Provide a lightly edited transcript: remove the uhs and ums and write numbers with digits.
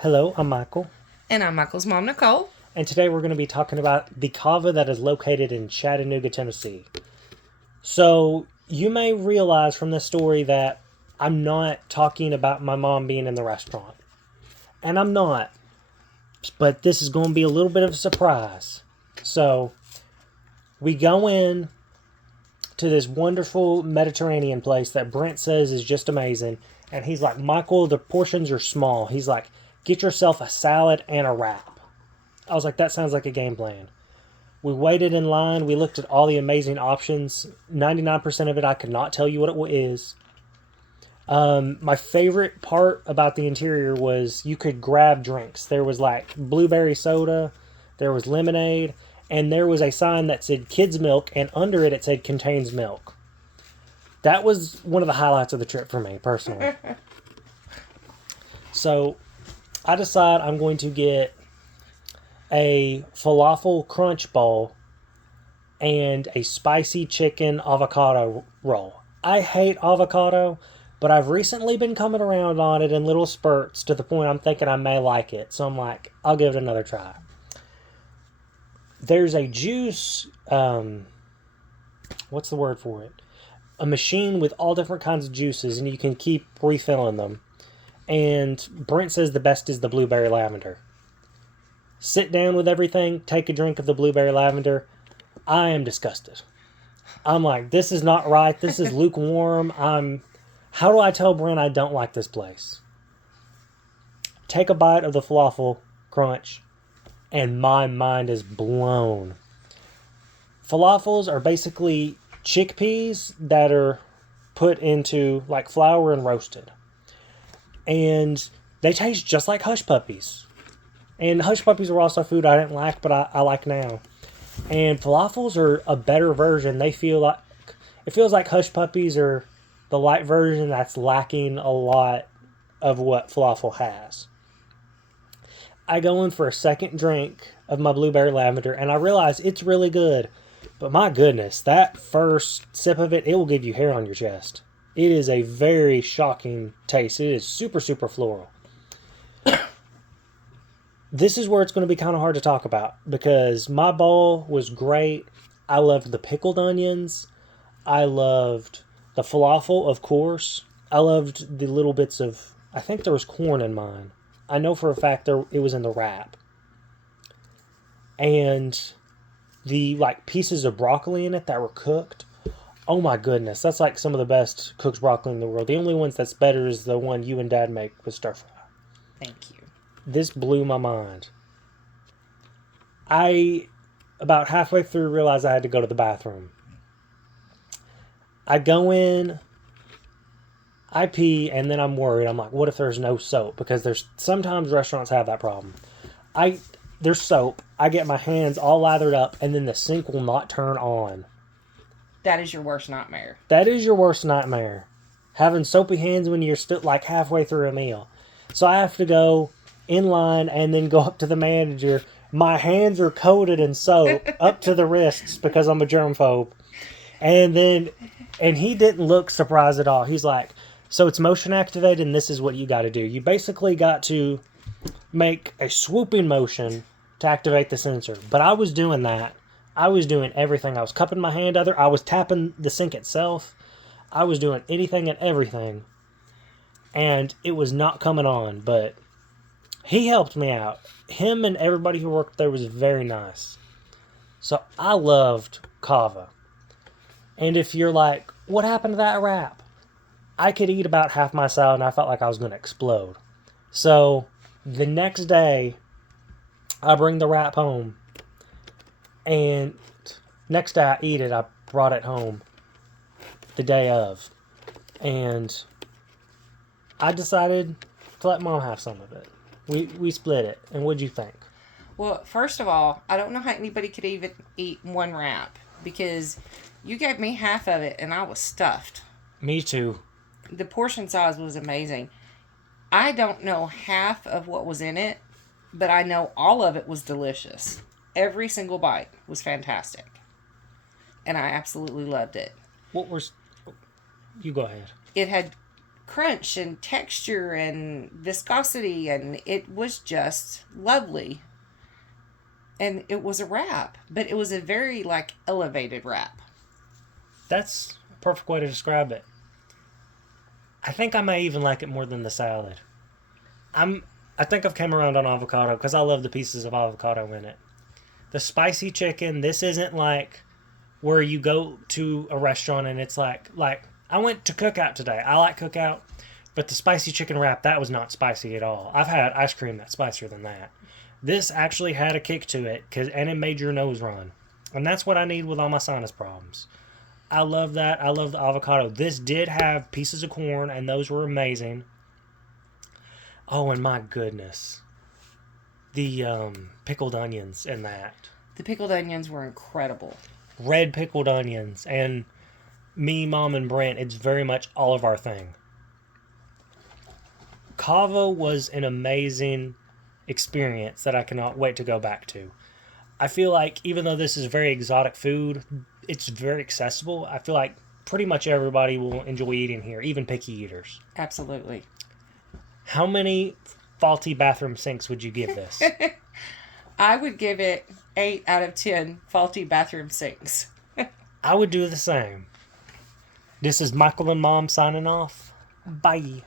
Hello, I'm Michael, And I'm Michael's mom, Nicole. and today we're going to be talking about the Cava that is located in Chattanooga, Tennessee. So, you may realize from this story that I'm not talking about my mom being in the restaurant. And I'm not, but this is going to be a little bit of a surprise. So, we go in to this wonderful Mediterranean place that Brent says is just amazing. And he's like, Michael, the portions are small. He's like, get yourself a salad and a wrap. I was like, that sounds like a game plan. We waited in line. We looked at all the amazing options. 99% of it, I could not tell you what it is. My favorite part about the interior was you could grab drinks. There was like blueberry soda, there was lemonade, and there was a sign that said kids milk, and under it said contains milk. That was one of the highlights of the trip for me, personally. So I decide I'm going to get a falafel crunch bowl and a spicy chicken avocado roll. I hate avocado, but I've recently been coming around on it in little spurts to the point I'm thinking I may like it. So I'm like, I'll give it another try. There's a juice, what's the word for it? A machine with all different kinds of juices, and you can keep refilling them. And Brent says the best is the blueberry lavender. Sit down with everything, take a drink of the blueberry lavender. I am disgusted. I'm like, this is not right. This is lukewarm. How do I tell Brent I don't like this place? Take a bite of the falafel crunch, and my mind is blown. Falafels are basically chickpeas that are put into like flour and roasted. And they taste just like hush puppies. And hush puppies were also food I didn't like, but I like now. And falafels are a better version. They feel like it feels like hush puppies are the light version that's lacking a lot of what falafel has. I go in for a second drink of my blueberry lavender and I realize it's really good. But my goodness, that first sip of it, it will give you hair on your chest. It is a very shocking taste. It is super, super floral. This is where it's going to be kind of hard to talk about because my bowl was great. I loved the pickled onions. I loved the falafel, of course. I loved the little bits of. I think there was corn in mine. I know for a fact it was in the wrap. And the like pieces of broccoli in it that were cooked. Oh my goodness, that's like some of the best cooked broccoli in the world. The only ones that's better is the one you and Dad make with stir fry. Thank you. This blew my mind. I, about halfway through, realized I had to go to the bathroom. I go in, I pee, and then I'm worried. I'm like, what if there's no soap? Because there's sometimes restaurants have that problem. There's soap. I get my hands all lathered up, and then the sink will not turn on. That is your worst nightmare. That is your worst nightmare. Having soapy hands when you're still like halfway through a meal. So I have to go in line and then go up to the manager. My hands are coated in soap up to the wrists because I'm a germphobe. And he didn't look surprised at all. He's like, so it's motion activated and this is what you got to do. You basically got to make a swooping motion to activate the sensor. But I was doing that. I was doing everything. I was cupping my hand other. I was tapping the sink itself. I was doing anything and everything. And it was not coming on, but he helped me out. Him and everybody who worked there was very nice. So I loved Cava. And if you're like, what happened to that wrap? I could eat about half my salad and I felt like I was going to explode. So the next day, I bring the wrap home. And next day I eat it, I brought it home the day of. And I decided to let Mom have some of it. We split it. And what'd you think? Well, first of all, I don't know how anybody could even eat one wrap because you gave me half of it and I was stuffed. Me too. The portion size was amazing. I don't know half of what was in it, but I know all of it was delicious. Every single bite was fantastic. And I absolutely loved it. What was... You go ahead. It had crunch and texture and viscosity, and it was just lovely. And it was a wrap, but it was a very like elevated wrap. That's a perfect way to describe it. I think I may even like it more than the salad. I think I've come around on avocado because I love the pieces of avocado in it. The spicy chicken, this isn't like where you go to a restaurant and it's like I went to Cookout today. I like Cookout, but the spicy chicken wrap, that was not spicy at all. I've had ice cream that's spicier than that. This actually had a kick to it, and it made your nose run. And that's what I need with all my sinus problems. I love that. I love the avocado. This did have pieces of corn, and those were amazing. Oh, and my goodness. The pickled onions in that. The pickled onions were incredible. Red pickled onions. And me, Mom, and Brent, it's very much all of our thing. Cava was an amazing experience that I cannot wait to go back to. I feel like even though this is very exotic food, it's very accessible. I feel like pretty much everybody will enjoy eating here, even picky eaters. Absolutely. How many faulty bathroom sinks would you give this? I would give it 8 out of 10 faulty bathroom sinks. I would do the same. This is Michael and Mom signing off. Bye.